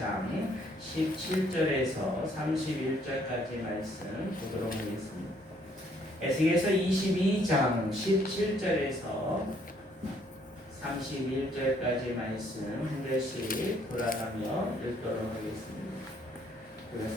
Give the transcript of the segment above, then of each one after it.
22장 17절에서 31절까지 말씀 보도록 하겠습니다. 에스겔서 22장 17절에서 31절까지 말씀 한 절씩 돌아가며 읽도록 하겠습니다.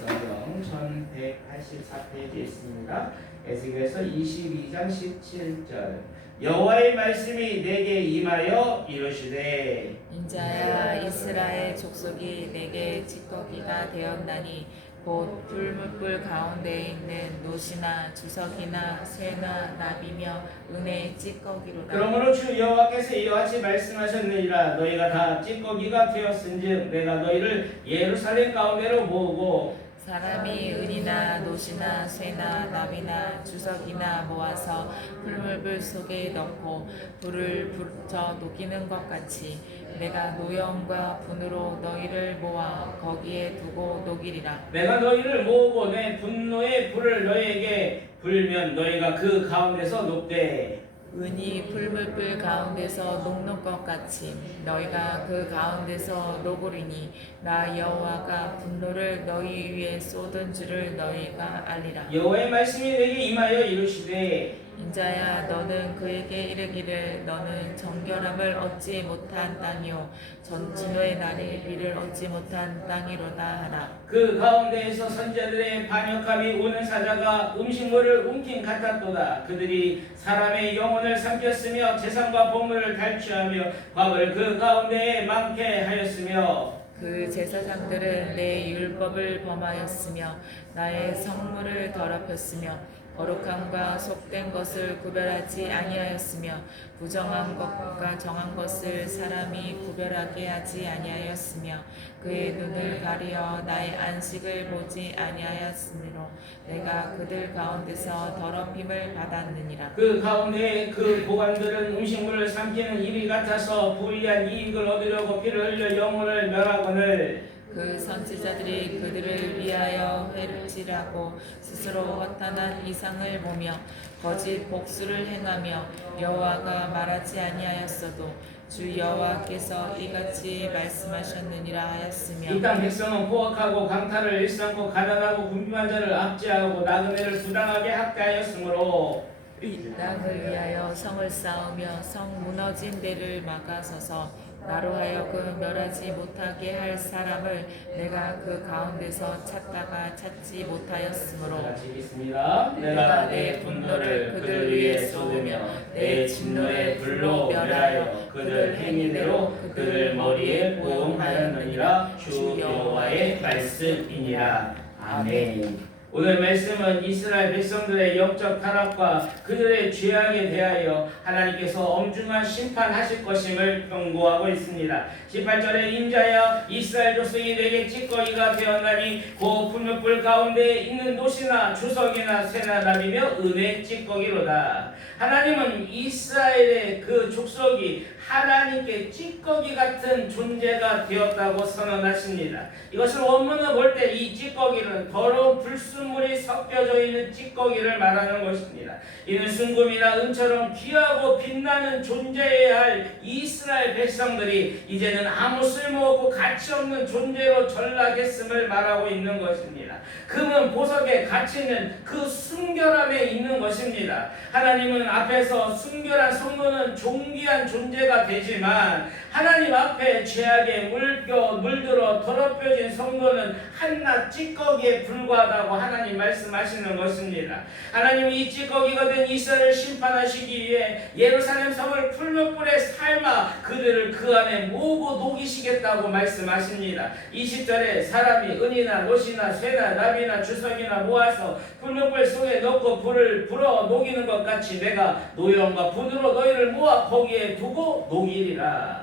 성경 1184페이지에 있습니다. 에스겔서 22장 17절 여호와의 말씀이 내게 임하여 이르시되 인자야 이스라엘 족속이 내게 찌꺼기가 되었나니 곧 풀무불 가운데 있는 노시나 주석이나 쇠나 나비며 은혜의 찌꺼기로다. 그러므로 주 여호와께서 이와같이 말씀하셨느니라 너희가 다 찌꺼기가 되었은즉 내가 너희를 예루살렘 가운데로 모으고 사람이 은이나 노시나 쇠나 나비나 주석이나 모아서 풀무불 속에 넣고 불을 붙여 녹이는 것 같이 내가 노염과 분으로 너희를 모아 거기에 두고 녹이리라. 내가 너희를 모으고 내 분노의 불을 너희에게 불면 너희가 그 가운데서 녹되 은이 풀무불 가운데서 녹는 것 같이 너희가 그 가운데서 녹으리니 나 여호와가 분노를 너희 위에 쏟은 줄을 너희가 알리라. 여호와의 말씀이 내게 임하여 이르시되 인자야 너는 그에게 이르기를 너는 정결함을 얻지 못한 땅이요 전진호의 날에 비를 얻지 못한 땅이로다 하라. 그 가운데에서 선자들의 반역함이 오는 사자가 음식물을 움킨 같았도다. 그들이 사람의 영혼을 삼켰으며 재산과 보물을 탈취하며 밥을 그 가운데에 많게 하였으며 그 제사장들은 내 율법을 범하였으며 나의 성물을 더럽혔으며 거룩함과 속된 것을 구별하지 아니하였으며 부정한 것과 정한 것을 사람이 구별하게 하지 아니하였으며 그의 눈을 가리어 나의 안식을 보지 아니하였으므로 내가 그들 가운데서 더럽힘을 받았느니라. 그 가운데 그 보관들은 음식물을 삼키는 입이 같아서 불리한 이익을 얻으려고 피를 흘려 영혼을 멸하거늘 그 선지자들이 그들을 위하여 회를질하고 스스로 허탄한 이상을 보며 거짓 복수를 행하며 여호와가 말하지 아니하였어도 주 여호와께서 이같이 말씀하셨느니라 하였으며 이 땅 백성은 포악하고 강탈을 일삼고 가난하고 궁핍한 자를 압제하고 나그네를 부당하게 학대하였으므로 이 땅을 위하여 성을 쌓으며 성 무너진 데를 막아서서 나로 하여금 멸하지 못하게 할 사람을 내가 그 가운데서 찾다가 찾지 못하였으므로 같이 읽겠습니다. 내가 내 분노를 그들 위에 쏟으며 내 진노의 불로 멸하여 그들 행위대로 그들 머리에 보응하였느니라. 주 여호와의 말씀이니라. 아멘. 오늘 말씀은 이스라엘 백성들의 영적 타락과 그들의 죄악에 대하여 하나님께서 엄중한 심판하실 것임을 경고하고 있습니다. 18절에 인자야 이스라엘 족속이 내게 찌꺼기가 되었나니 그 풀무불 가운데 있는 노시나 주석이나 쇠나 나비며 은의 찌꺼기로다. 하나님은 이스라엘의 그 족속이 하나님께 찌꺼기 같은 존재가 되었다고 선언하십니다. 이것을 원문을 볼 때 이 찌꺼기는 더러운 불순물이 섞여져 있는 찌꺼기를 말하는 것입니다. 이는 순금이나 은처럼 귀하고 빛나는 존재해야 할 이스라엘 백성들이 이제는 아무 쓸모없고 가치없는 존재로 전락했음을 말하고 있는 것입니다. 금은 보석에 갇히는 그 순결함에 있는 것입니다. 하나님은 앞에서 순결한 성도는 존귀한 존재가 되지만 하나님 앞에 죄악에 물들어 더럽혀진 성도는 한낱 찌꺼기에 불과하다고 하나님 말씀하시는 것입니다. 하나님은 이 찌꺼기가 된 이스라엘을 심판하시기 위해 예루살렘 성을 풀무불에 삶아 그들을 그 안에 모으고 녹이시겠다고 말씀하십니다. 20절에 사람이 은이나 노시나 쇠나 나비나 주석이나 모아서 풀무불 속에 넣고 불을 불어 녹이는 것 같이 내가 노염과 분으로 너희를 모아 거기에 두고 녹이리라.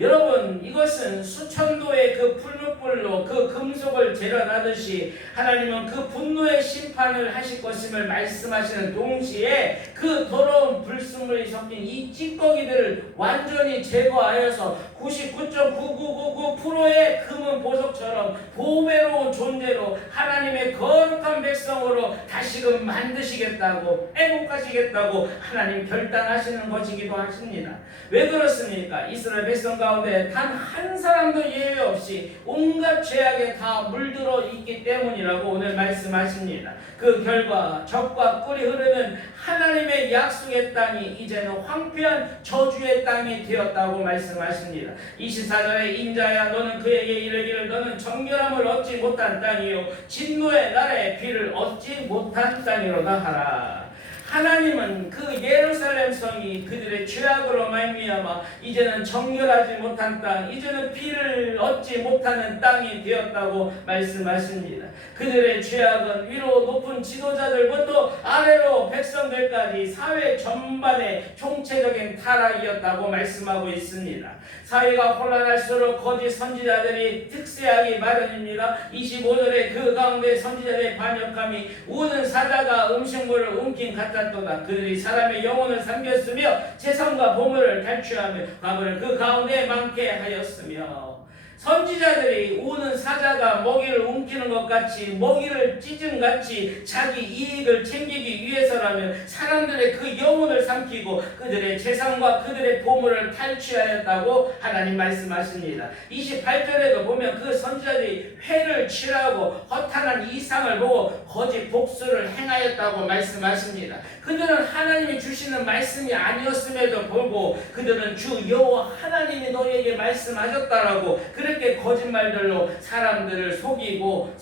여러분, 이것은 수천도의 그 풀무불로 그 금속을 재련하듯이 하나님은 그 분노의 심판을 하실 것임을 말씀하시는 동시에 그 더러운 불순물이 섞인 이 찌꺼기들을 완전히 제거하여서 99.9999%의 금은 보석처럼 보배로운 존재로 하나님의 거룩한 백성으로 다시금 만드시겠다고, 회복하시겠다고 하나님 결단하시는 것이기도 하십니다. 왜 그렇습니까? 이스라엘 백성 가운데 단 한 사람도 예외 없이 온갖 죄악에 다 물들어 있기 때문이라고 오늘 말씀하십니다. 그 결과 적과 꿀이 흐르는 하나님의 약속의 땅이 이제는 황폐한 저주의 땅이 되었다고 말씀하십니다. 24절에 인자야 너는 그에게 이르기를 너는 정결함을 얻지 못한 땅이요 진노의 날에 비를 얻지 못한 땅이로다 하라. 하나님은 그 예루살렘 성이 그들의 죄악으로 말미암아 이제는 정결하지 못한 땅, 이제는 비를 얻지 못하는 땅이 되었다고 말씀하십니다. 그들의 죄악은 위로 높은 지도자들부터 아래로 백성들까지 사회 전반의 총체적인 타락이었다고 말씀하고 있습니다. 사회가 혼란할수록 거짓 선지자들이 특세하기 마련입니다. 25절에 그 가운데 선지자들의 반역함이 우는 사자가 음식물을 움킨 같았도다. 그들이 사람의 영혼을 삼켰으며 재산과 보물을 탈취하며 과거를 그 가운데 많게 하였으며, 선지자들이 우는 사자가 먹이를 움키는 것 같이 먹이를 찢은 같이 자기 이익을 챙기기 위해서라면 사람들의 그 영혼을 삼키고 그들의 재산과 그들의 보물을 탈취하였다고 하나님 말씀하십니다. 28절에도 보면 그 선지자들이 회를 취하고 허탄한 이상을 보고 거짓 복수를 행하였다고 말씀하십니다. 그들은 하나님이 주시는 말씀이 아니었음에도 불구하고 그들은 주 여호와 하나님이 너희에게 말씀하셨다라고 그렇게 거짓말들로 사람들을 속이고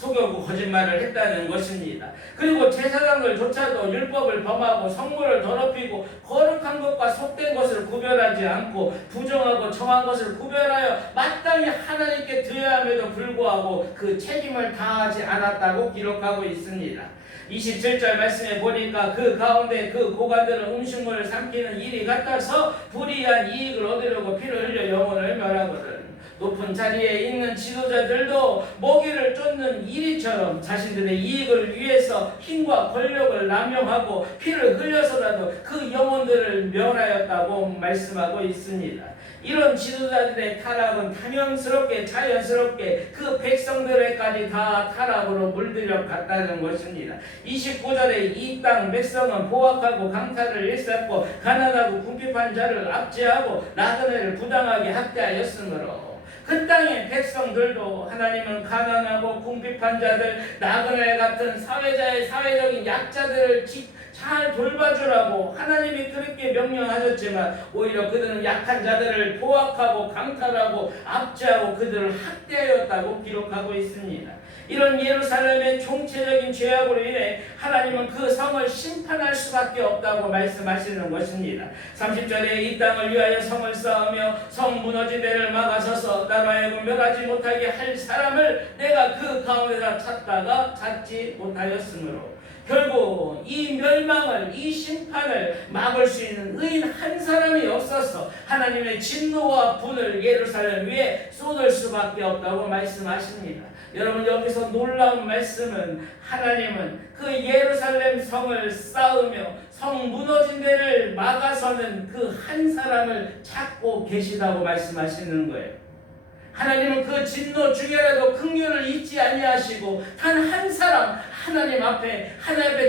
거짓말을 했다는 것입니다. 그리고 제사장들조차도 율법을 범하고 성물을 더럽히고 거룩한 것과 속된 것을 구별하지 않고 부정하고 정한 것을 구별하여 마땅히 하나님께 드려야 함에도 불구하고 그 책임을 다하지 않았다고 기록하고 있습니다. 27절 말씀에 보니까 그 가운데 그 고관들은 음식물을 삼키는 일이 같아서 불의한 이익을 얻으려고 피를 흘려 영혼을 멸하거든. 높은 자리에 있는 지도자들도 먹이를 쫓는 이리처럼 자신들의 이익을 위해서 힘과 권력을 남용하고 피를 흘려서라도 그 영혼들을 멸하였다고 말씀하고 있습니다. 이런 지도자들의 타락은 당연스럽게 자연스럽게 그 백성들에까지 다 타락으로 물들여 갔다는 것입니다. 29절에 이 땅 백성은 포악하고 강탈을 일삼고 가난하고 궁핍한 자를 압제하고 나그네를 부당하게 학대하였으므로, 그 땅의 백성들도 하나님은 가난하고 궁핍한 자들, 나그네 같은 사회적인 약자들을 잘 돌봐주라고 하나님이 그렇게 명령하셨지만 오히려 그들은 약한 자들을 포악하고 강탈하고 압제하고 그들을 학대하였다고 기록하고 있습니다. 이런 예루살렘의 총체적인 죄악으로 인해 하나님은 그 성을 심판할 수밖에 없다고 말씀하시는 것입니다. 30절에 이 땅을 위하여 성을 쌓으며 성 무너진 데를 막아서서 나로 하여금 멸하지 못하게 할 사람을 내가 그 가운데다 찾다가 찾지 못하였으므로, 결국 이 멸망을, 이 심판을 막을 수 있는 의인 한 사람이 없어서 하나님의 진노와 분을 예루살렘 위에 쏟을 수밖에 없다고 말씀하십니다. 여러분, 여기서 놀라운 말씀은 하나님은 그 예루살렘 성을 쌓으며 성 무너진 데를 막아서는 그 한 사람을 찾고 계시다고 말씀하시는 거예요. 하나님은 그 진노 중에라도 긍휼을 잊지 아니하시고 단 한 사람 하나님 앞에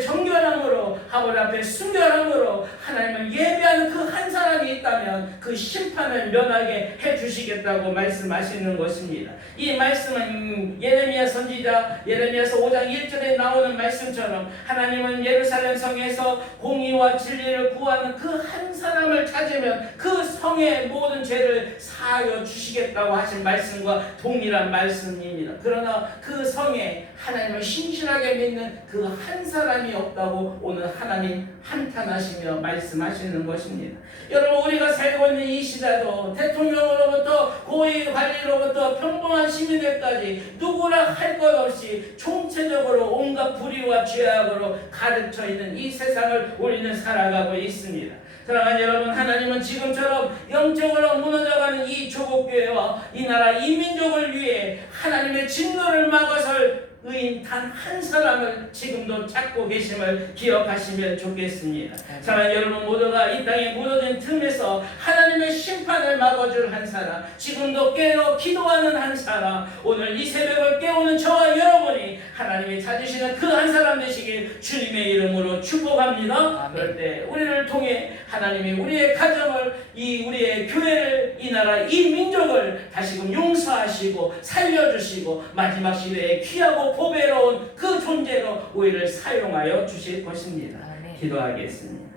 정결함으로 하나님 앞에 순결함으로 하나님을 예배하는 그 한 사람이 있다면 그 심판을 면하게 해주시겠다고 말씀하시는 것입니다. 이 말씀은 예레미야 선지자 예레미야서 5장 1절에 나오는 말씀처럼 하나님은 예루살렘 성에서 공의와 진리를 구하는 그 한 사람을 찾으면 그 성의 모든 죄를 사하여 주시겠다고 하신 말씀과 동일한 말씀입니다. 그러나 그 성에 하나님을 신실하게 믿는 그 한 사람이 없다고 오늘 하나님 한탄하시며 말씀하시는 것입니다. 여러분, 우리가 살고 있는 이 시대도 대통령으로부터 고위관리로부터 평범한 시민들까지 누구나 할 것 없이 총체적으로 온갖 불의와 죄악으로 가득 차 있는 이 세상을 우리는 살아가고 있습니다. 사랑하는 여러분, 하나님은 지금처럼 영적으로 무너져가는 이 조국교회와 이 나라 이 민족을 위해 하나님의 진노를 막아설 의인 단 한 사람을 지금도 찾고 계심을 기억하시면 좋겠습니다. 사랑하는 여러분 모두가 이 땅에 무너진 틈에서 하나님의 심판을 막아줄 한 사람, 지금도 깨어 기도하는 한 사람, 오늘 이 새벽을 깨우는 저와 여러분이 하나님이 찾으시는 그 한 사람 되시길 주님의 이름으로 축복합니다. 그럴 때 우리를 통해 하나님이 우리의 가정을, 우리의 교회를, 이 나라, 이 민족을 다시금 용서하시고 살려주시고 마지막 시대에 귀하고 보배로운 그 존재로 우리를 사용하여 주실 것입니다. 기도하겠습니다.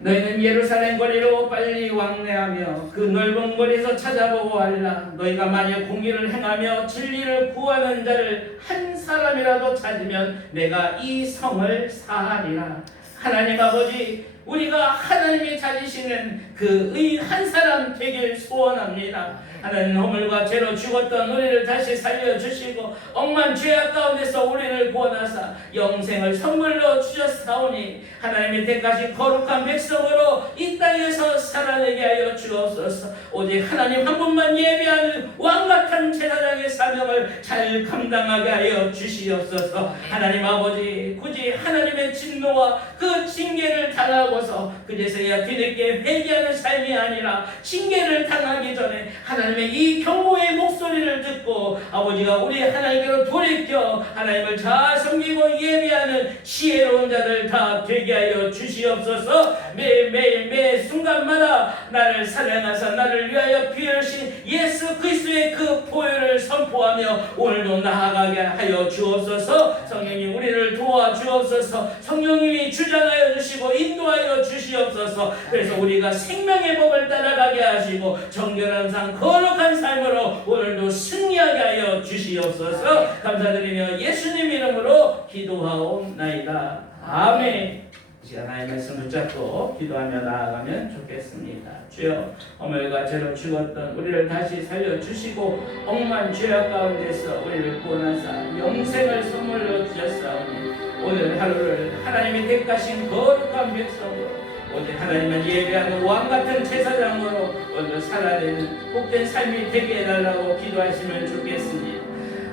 너희는 예루살렘 거리로 빨리 왕래하며 그 넓은 거리에서 찾아보고 알라. 너희가 만약 공의를 행하며 진리를 구하는 자를 한 사람이라도 찾으면 내가 이 성을 사하리라. 하나님 아버지, 우리가 하나님이 찾으시는 그 의인 한 사람 되길 소원합니다. 하나님, 허물과 죄로 죽었던 우리를 다시 살려주시고 억만 죄악 가운데서 우리를 구원하사 영생을 선물로 주셨사오니 하나님의 택하신 거룩한 백성으로 이 땅에서 살아내게 하여 주옵소서. 오직 하나님 한 분만 예배하는 왕같은 제사장의 사명을 잘 감당하게 하여 주시옵소서. 하나님 아버지, 굳이 하나님의 진노와 그 징계를 당하고서 그제서야 뒤늦게 회개하는 삶이 아니라 징계를 당하기 전에 하나님의 이 경고의 목소리를 듣고 아버지가 우리 하나님께로 돌이켜 하나님을 잘 섬기고 예배하는 지혜로운 자들 다 되게 하여 주시옵소서. 매일매일 매 순간마다 나를 사랑하사 나를 위하여 피 흘리신 예수 그리스도의 그 보혈을 선포하며 오늘도 나아가게 하여 주옵소서. 성령님 우리를 도와주옵소서. 성령님이 주장하여 주시고 인도하여 주시옵소서. 그래서 우리가 생명의 법을 따라가게 하시고 정결한 삶 거룩한 삶으로 오늘도 승리하게 하여 주시옵소서. 감사드리며 예수님 이름으로 기도하옵나이다. 아멘. 하나님의 말씀 붙잡고 기도하며 나아가면 좋겠습니다. 주여, 허물과 죄로 죽었던 우리를 다시 살려주시고 억만 죄악 가운데서 우리를 구원하사 영생을 선물로 주셨사오니 오늘 하루를 하나님이 택하신 거룩한 백성으로 오직 하나님을 예배하는 왕같은 제사장으로 오늘 살아내는 복된 삶이 되게 해달라고 기도하시면 좋겠습니다.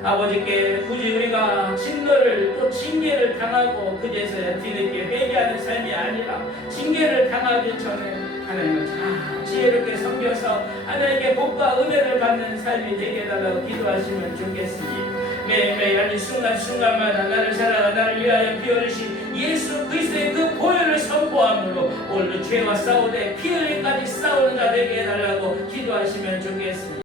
아버지께 굳이 우리가 진노를 또 징계를 당하고 그제서야 뒤늦게 회개하는 삶이 아니라 징계를 당하기 전에 하나님을 잘 지혜롭게 섬겨서 하나님께 복과 은혜를 받는 삶이 되게 해달라고 기도하시면 좋겠습니다. 매일매일 아니 순간순간마다 나를 사랑하 나를 위하여 피 흘리신 예수 그리스도의 그 보혈을 선포함으로 오늘도 죄와 싸우되 피 흘림까지 싸우는 자 되게 해달라고 기도하시면 좋겠습니다.